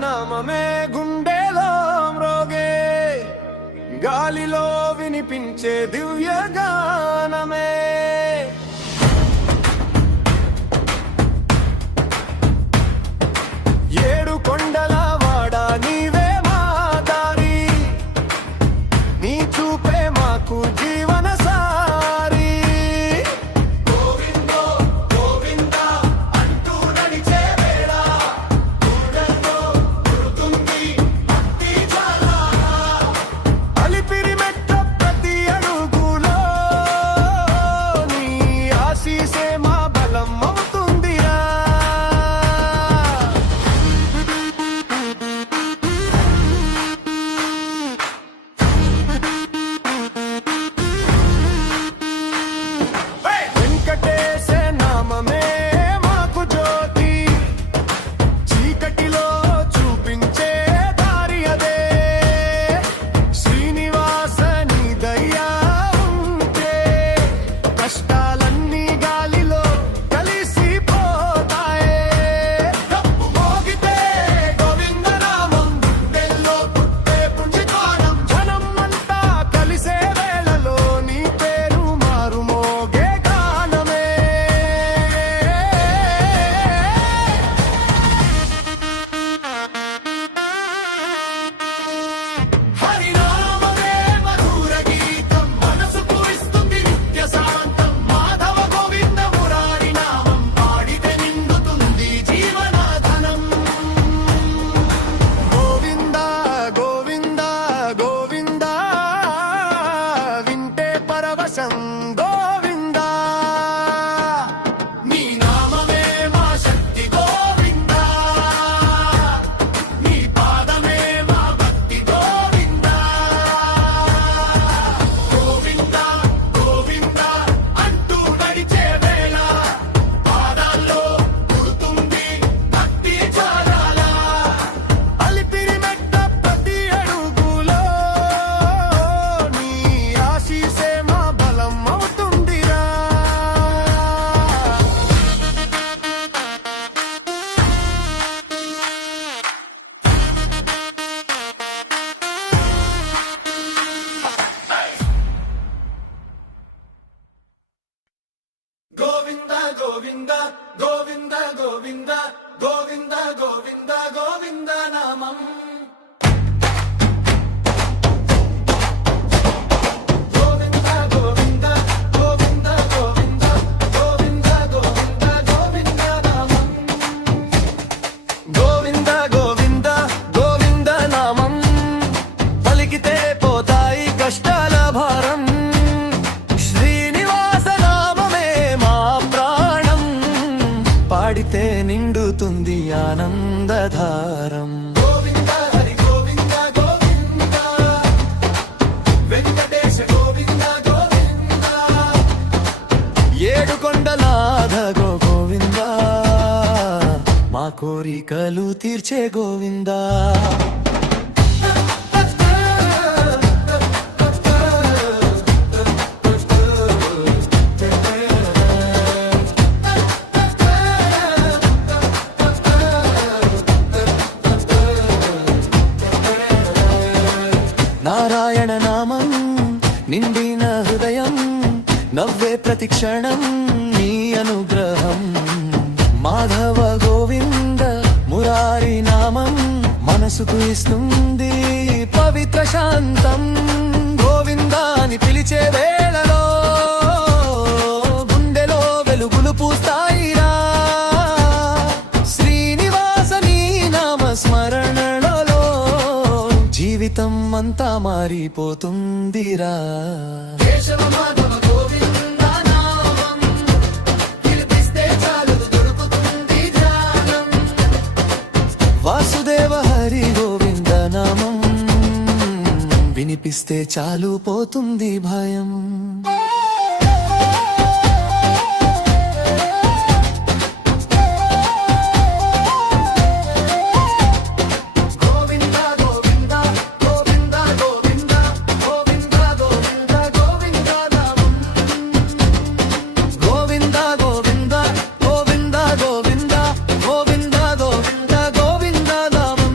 నామమే గుండెలో మ్రోగే గాలిలో వినిపించే దివ్య గానమే ఏడు కొండల వాడ నీవే మా దారి నీ చూపే మాకు జీవన సారి గోవిందో గోవింద అంటూ నడిచే వేళ గుండెల్లో గుర్తుంది భక్తి జ్వాల అలిపిరి మెట్ట ప్రతి అడుగులో నీ ఆశీసే మా బలం అవుతుందిరా వెంకటేశ నామమే మాకు జ్యోతి చీకటిలో చూపించే దారి అదే శ్రీనివాస నీ దయ్యా ఉంటే కష్టాలన్నీ గాలిలో కలిసిపోతాయే డప్పు మోగితే గోవింద నామం గుండెల్లో పుట్టే పుంజికోణం జనం అంతా కలిసే వేళలో నీ పేరు మారు మోగే గానమే హరినామమే మధుర గీతం మనసుకు ఇస్తుంది నిత్య శాంతం మాధవ గోవింద మురారి నామం పాడితే నిండుతుంది జీవనాధనం గోవింద గోవింద గోవింద వింటే పరవశం గోవింద నీ నామమే మా శక్తి గోవింద నీ పాదమే మా భక్తి గోవింద గోవింద గోవింద అంటూ నడిచే వేళ పాదాల్లో గుర్తుంది భక్తి జ్వాల అలిపిరి మెట్ట ప్రతి అడుగులో నీ ఆశీసే మా బలం అవుతుందిరా గోవింద గోవింద గోవింద గోవింద గోవింద గోవింద గోవింద నామం గోవింద గోవింద గోవింద గోవింద గోవింద గోవింద గోవింద నామం గోవింద గోవింద గోవింద నామం పలికితే పోతాయి కష్టాల భారం శ్రీనివాస నామమే మా ప్రాణం పాడితే నిండుతుంది ఆనందధారం గోవింద హరి గోవింద గోవింద వెంకటేశ గోవింద గోవింద ఏడు కొండలాధ గోవింద మా కోరికలు తీర్చే గోవింద నారాయణ నామం నిండిన హృదయం నవ్వే ప్రతి క్షణం నీ అనుగ్రహం మాధవ గోవింద మురారి నామం మనసుకు ఇస్తుంది పవిత్ర శాంతం గోవిందాని పిలిచే వేళలో గుండెలో వెలుగులు పూస్తాయిరా శ్రీనివాస నీ నామ స్మరణలో జీవితం అంతా మారిపోతుందిరా కేశవ మాధవ గోవింద నామం పిలిపిస్తే చాలు దొరుకుతుంది ధ్యానం వాసుదేవ హరి గోవింద నామం వినిపిస్తే చాలు పోతుంది భయం గోవింద గోవింద గోవింద గోవింద గోవింద గోవింద గోవింద నామం గోవింద గోవింద గోవింద గోవింద గోవింద గోవింద గోవింద నామం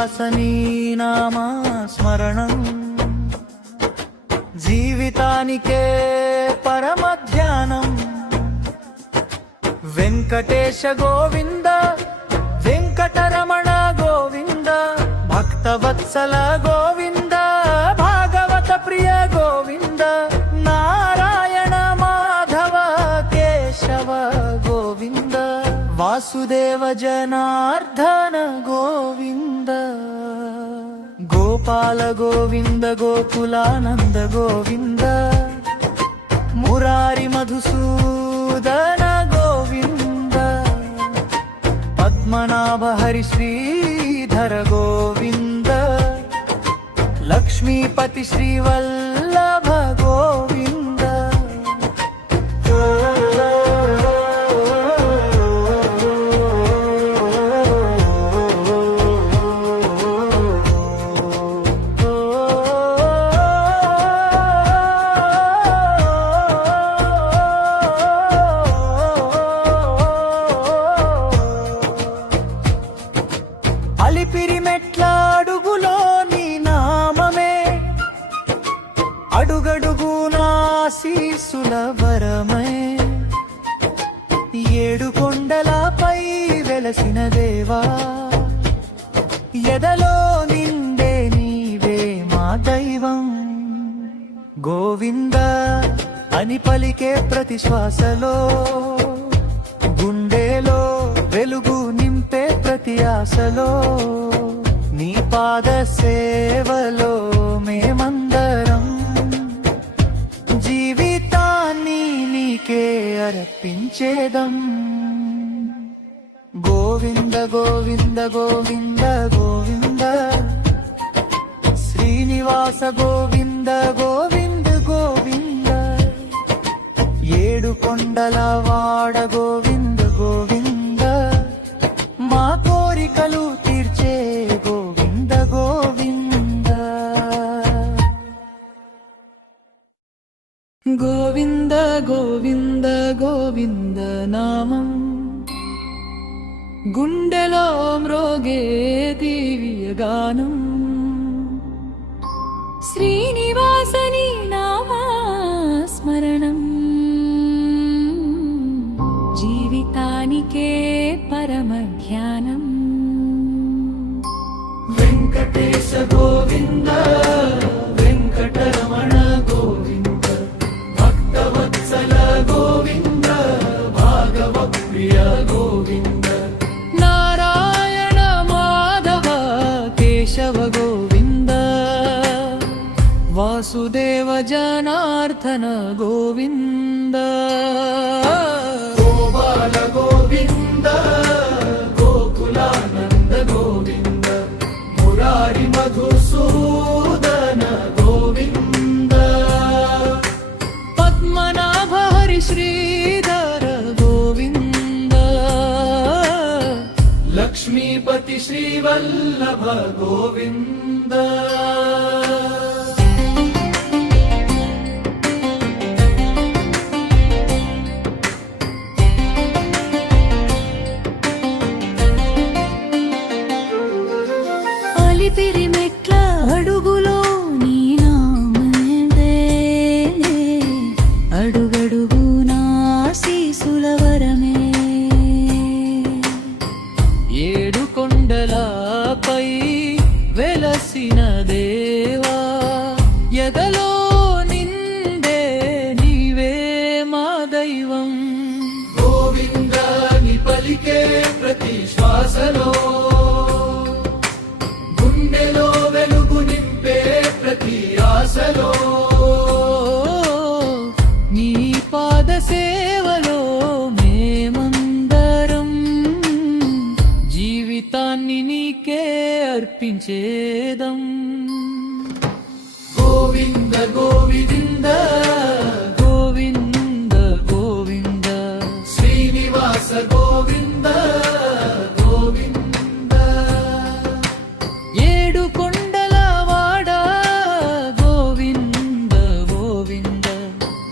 శ్రీనివాసనీ నామ స్మరణం జీవితానికే పరమ ధ్యానం వెంకటేశ గోవింద వెంకటరమణ గోవింద భక్తవత్సల గోవింద భాగవత ప్రియ గోవింద నారాయణ మాధవ కేశవ గోవింద వాసుదేవ జనార్దన గోవింద గోపాల గోవింద గోకులానంద గోవింద మురారి మధుసూదన గోవింద పద్మనాభ హరి శ్రీధర గోవింద లక్ష్మీపతి శ్రీవల్లభ గోవింద అలిపిరి మెట్ల అడుగులోని నామమే అడుగడుగునా ఆశీసుల వరమే ఏడు కొండలపై వెలసిన దేవా ఎదలో నిండే నీవే మా దైవం గోవింద అని పలికే ప్రతి శ్వాసలో గుండెలో వెలుగు నింపే ప్రతి ఆశలో నీ పాద సేవలో మేమందరం జీవితాన్ని నీకే అర్పించేదం గోవింద గోవింద గోవింద గోవింద శ్రీనివాస గోవింద గోవింద గోవింద ఏడు కొండల వాడ గోవింద గోవింద మా కోరికలు తీర్చే గోవింద గోవింద గోవింద గోవింద గోవింద నామం గుండెలో మ్రోగే దివ్య గానం శ్రీనివాసని నామా స్మరణం జీవితానికే పరమ ధ్యానం వెంకటేశ గోవింద వెంకటరమణ గోవింద భక్తవత్సల గోవింద భాగవ ప్రియ గోవింద నారాయణ మాధవ కేశవ గోవింద వాసుదేవ జనార్దన గోవింద గోపాల గోవింద గోకులానంద గోవింద మురారి మధుసూదన గోవింద పద్మనాభ హరి శ్రీధర గోవింద లక్ష్మీపతి శ్రీవల్లభ గోవింద అలిపిరి మెట్ల అడుగులో నీ నామదే అడుగడుగు నా ఆశీసుల వరమే ఏడు కొండలపై వెలసిన దేవా ఎదలో నిండే నీవే మా దైవం గోవిందాని పలికే ప్రతి శ్వాసలో గుండెలో వెలుగు నింపే ప్రతి ఆశలో నీ పాద సేవలో మేమందరం జీవితాన్ని నీకే అర్పించేదం గోవింద గోవింద గోవింద గోవింద శ్రీనివాస గోవింద గోవింద ఏడు కొండల వాడ గోవింద గోవింద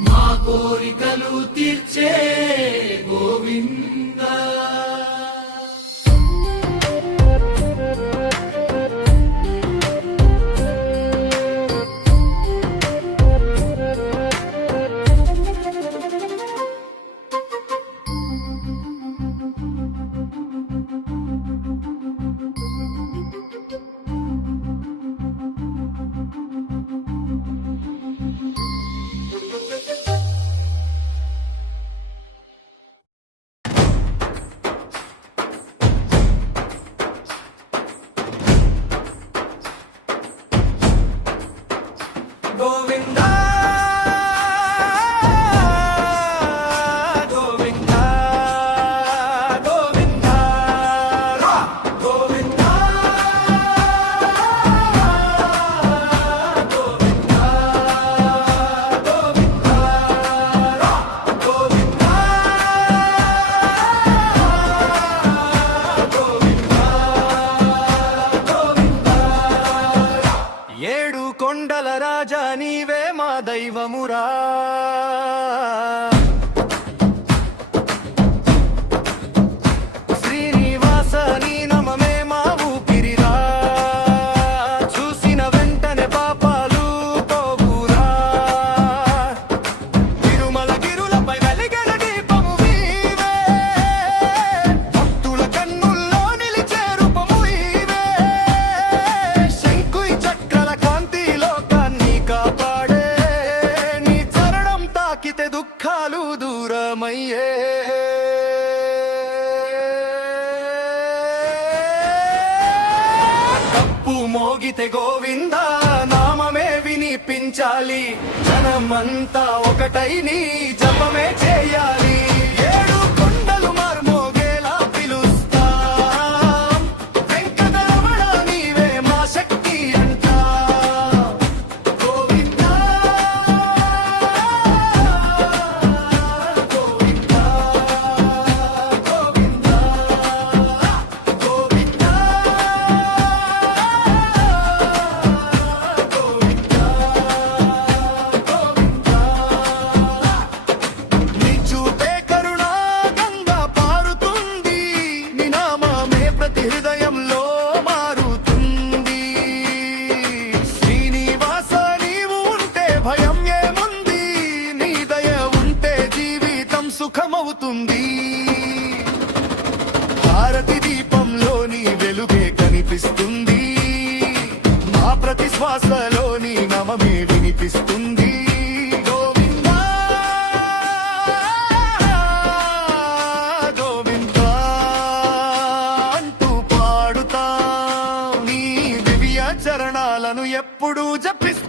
మా కోరికలు తీర్చే గోవింద దైవమురా శ్రీనివాస నీ నమమే మా ఊపిరిరా చూసిన వెంటనే పాపాలు పోవురా తిరుమల గిరులపై వెలిగిన దీపము నీవే భక్తుల కన్నుల్లో నిలిచే రూపము నీవే శంకుయ్ చక్రాల కాంతి లోకాన్ని కాపాడే నీ చరణం తాకితే దుఃఖాలు దూరమయ్యే కప్పు మోగితే గోవింద నామమే వినిపించాలి జనమంతా ఒకటై నీ జపమే చేయాలి ఏడు కొండలు మార్మోగేలా పిలుస్తాం వెంకటరమణ నీవే మా శక్తి అంటా గోవిందా గోవిందా గోవిందా గోవిందా నీ చూపే కరుణా గంగా పారుతుంది నీ నామమే ప్రతి హృదయంలో మారుతుంది శ్రీనివాస నీవు ఉంటే భయం ఏముంది నీ దయ ఉంటే జీవితం సుఖమవుతుంది భారతి దీపంలో నీ వెలుగే కనిపిస్తుంది మా ప్రతి శ్వాసలో నీ నామమే వినిపిస్తుంది గోవిందా గోవిందా అంటూ పాడుతా నీ దివ్య చరణాలను ఎప్పుడూ జపిస్తా